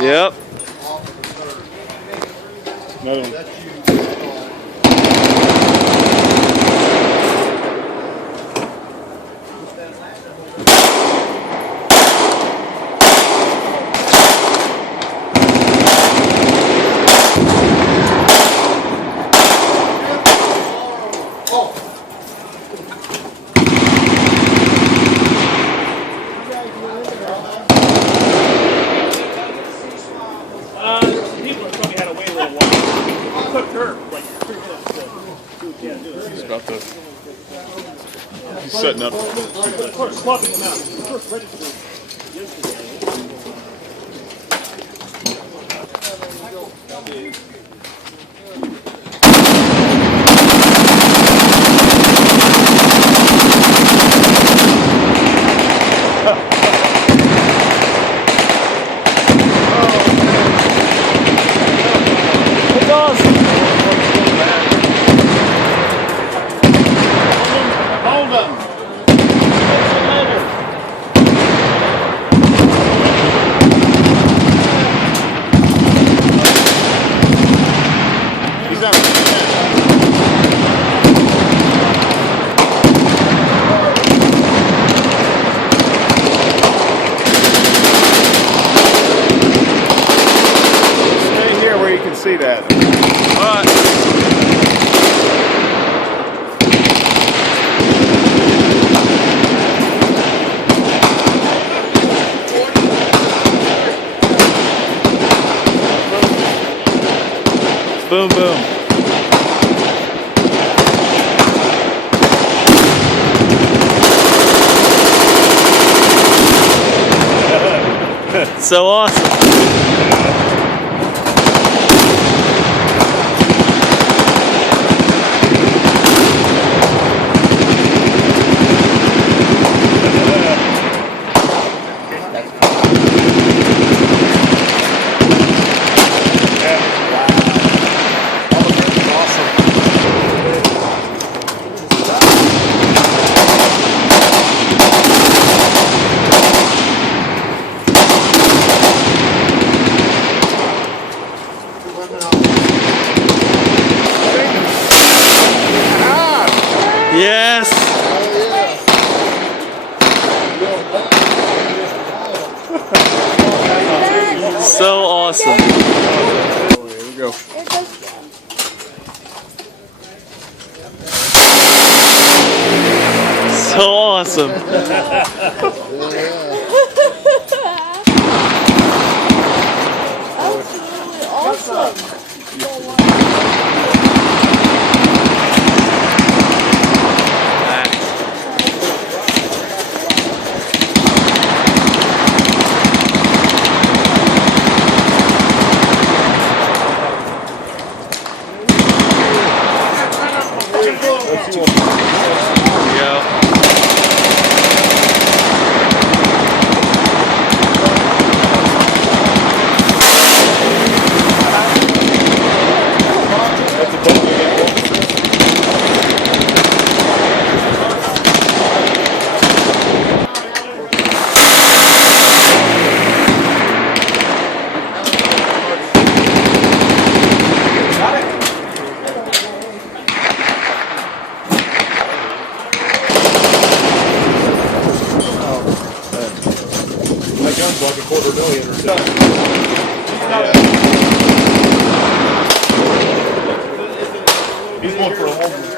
Yep. Another one. People that probably had to wait a little while. It took her like 3 minutes to do it. He's about to. He's setting up. Of course, swapping them out. The first register yesterday. Hold them. He's out. Stay here where you can see that. All right. Boom, boom. So awesome. Yes. So awesome. Here we go. So awesome. That gun's like $250,000 or something. He's going for a home run.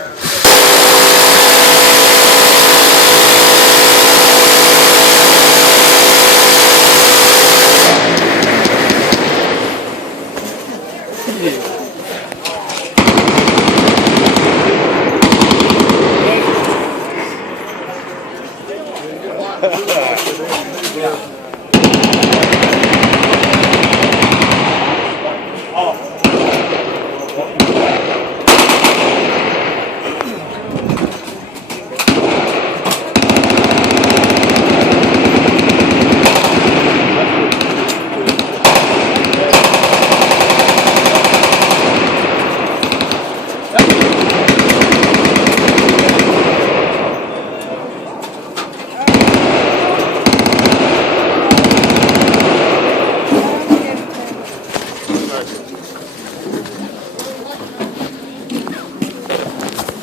Yeah.